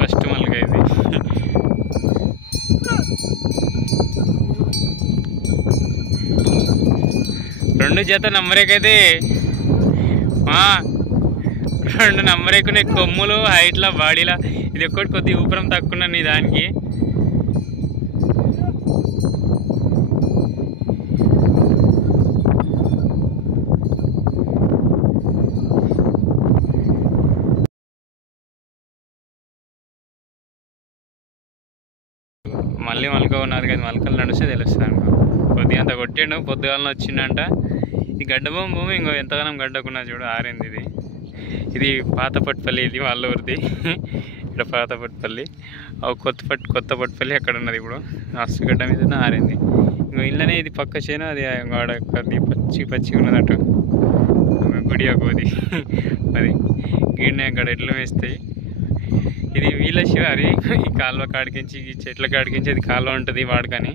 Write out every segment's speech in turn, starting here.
First మల్లిగా ఇది. రెండు జత నంబరేకైతే 2 నంబరేకునే కొమ్ములు హైట్లా బాడీలా. ఇది ఒక్కటి కొద్ది ఊపరం తక్కువ నీ దానికి. మళ్ళీ మలక ఉన్నారు కదా, మలకలు నడిస్తే తెలుస్తుంది అనుకో. కొద్దిగా అంత కొట్టిండు, పొద్దుగాలను వచ్చిండంట. ఈ గడ్డ భూమి ఇంకో ఎంతగానో గడ్డకున్నా చూడు, ఆరింది ఇది. ఇది పాతపట్పల్లి, ఇది వాళ్ళ ఊరిది. ఇక్కడ పాతపట్పల్లి, కొత్త పట్టుపల్లి అక్కడ ఉన్నది. ఇప్పుడు అస్తుగడ్డ మీద ఆరింది. ఇంకో ఇళ్ళనే ఇది పక్క చేను, అది వాడ పచ్చి ఉన్నదట. గుడి ఒకది అది గిన్నె అక్కడ ఎడ్లు వేస్తాయి. ఇది వీళ్ళ శివారి. ఈ కాలువ కాడికించి, ఈ చెట్ల కాడికించి అది కాలువ ఉంటుంది వాడుకని.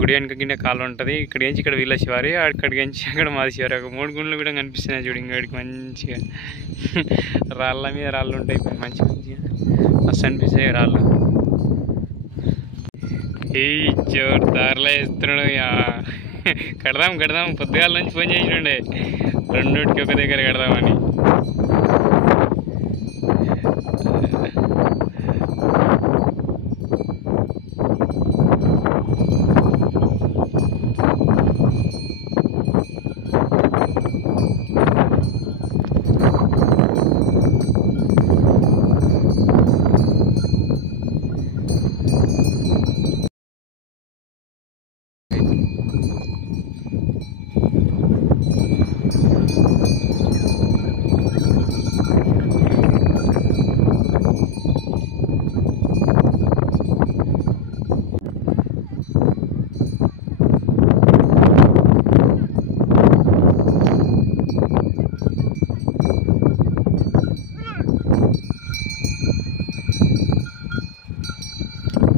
గుడి వెనక కింద కాలువ ఉంటుంది. ఇక్కడికించి ఇక్కడ వీళ్ళ శివారి, అక్కడికించి అక్కడ మాది శివారి. ఒక 3 గుండ్లు కూడా కనిపిస్తున్నాయి చూడు. ఇంకడికి మంచిగా రాళ్ళ మీద రాళ్ళు ఉంటాయి, మంచిగా మస్తు అనిపిస్తాయి రాళ్ళు. ఈ జోరుదారులో వేస్తున్నాడు. కడదాం పొద్దుగాల నుంచి ఫోన్ చేసినండే, 2కి ఒక దగ్గర కడదామని.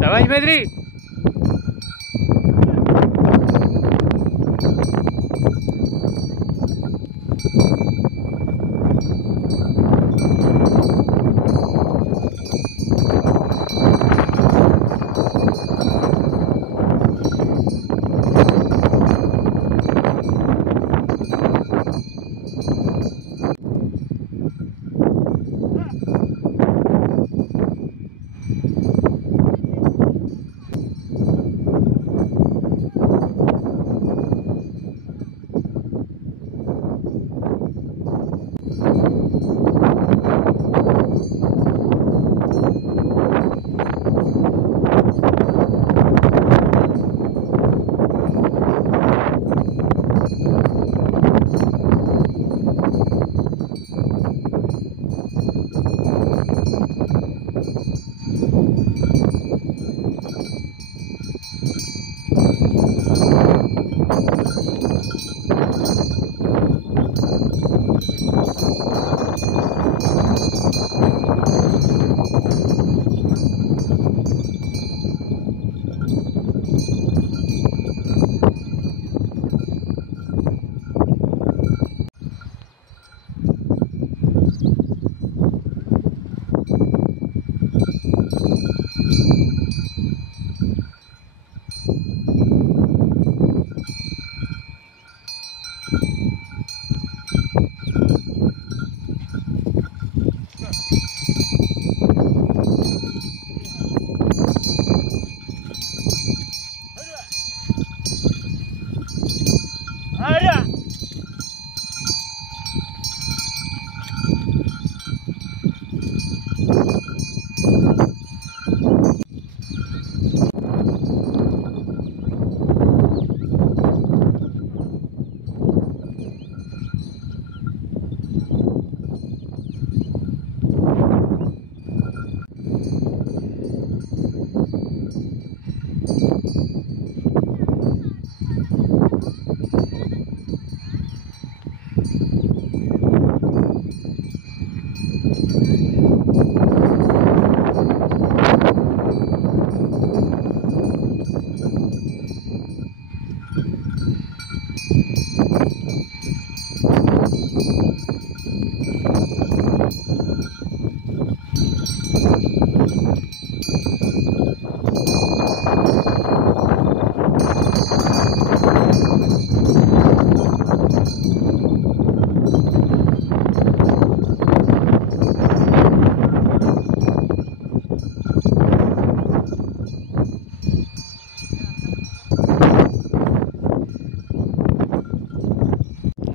दवाई बेदरी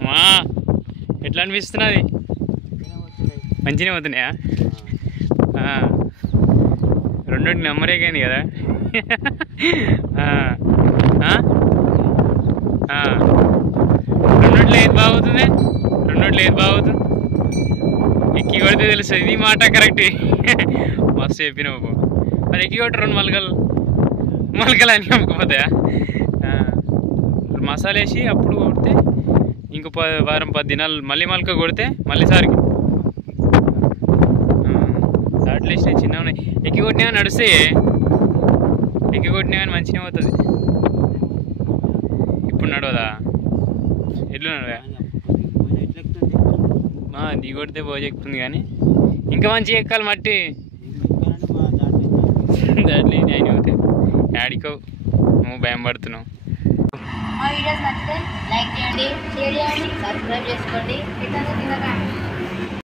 మా ఎట్లా అనిపిస్తున్నది? మంచిగా పోతున్నాయా? రెండోటి నెంబరే కానీ కదా. రెండోట్లో ఏది బాగుతుంది? రెండోట్లో ఏది బాగుతుంది? ఎక్కి కొడితే తెలుస్తుంది. ఇది మాట కరెక్ట్. మస్తు చెప్పినావు. మరి ఎక్కి కొట్టి 2 మొలకలు అని అమ్ముకుపోతాయా? మసాలా వేసి అప్పుడు కొడితే ఇంకో వారం 10 దినాలు మళ్ళీ మొలక కొడితే మళ్ళీ సారికి దాంట్లో వేసిన చిన్న ఉన్నాయి. ఎక్కి కొట్టినా నడుస్తే ఎక్కి కొట్టినా కానీ మంచిగా అవుతుంది. ఇప్పుడు నడవదా? ఎట్లు నడవా? దిగి కొడితే ఎక్కుతుంది కానీ ఇంకా మంచిగా ఎక్కాలి. మట్టి దాంట్లో ఆయన అవుతాయి. యాడికో నువ్వు భయం పడుతున్నావు. మా వీడియోస్ నచ్చితే లైక్ చేయండి, షేర్ చేయండి, సబ్స్క్రైబ్ చేసుకోండి.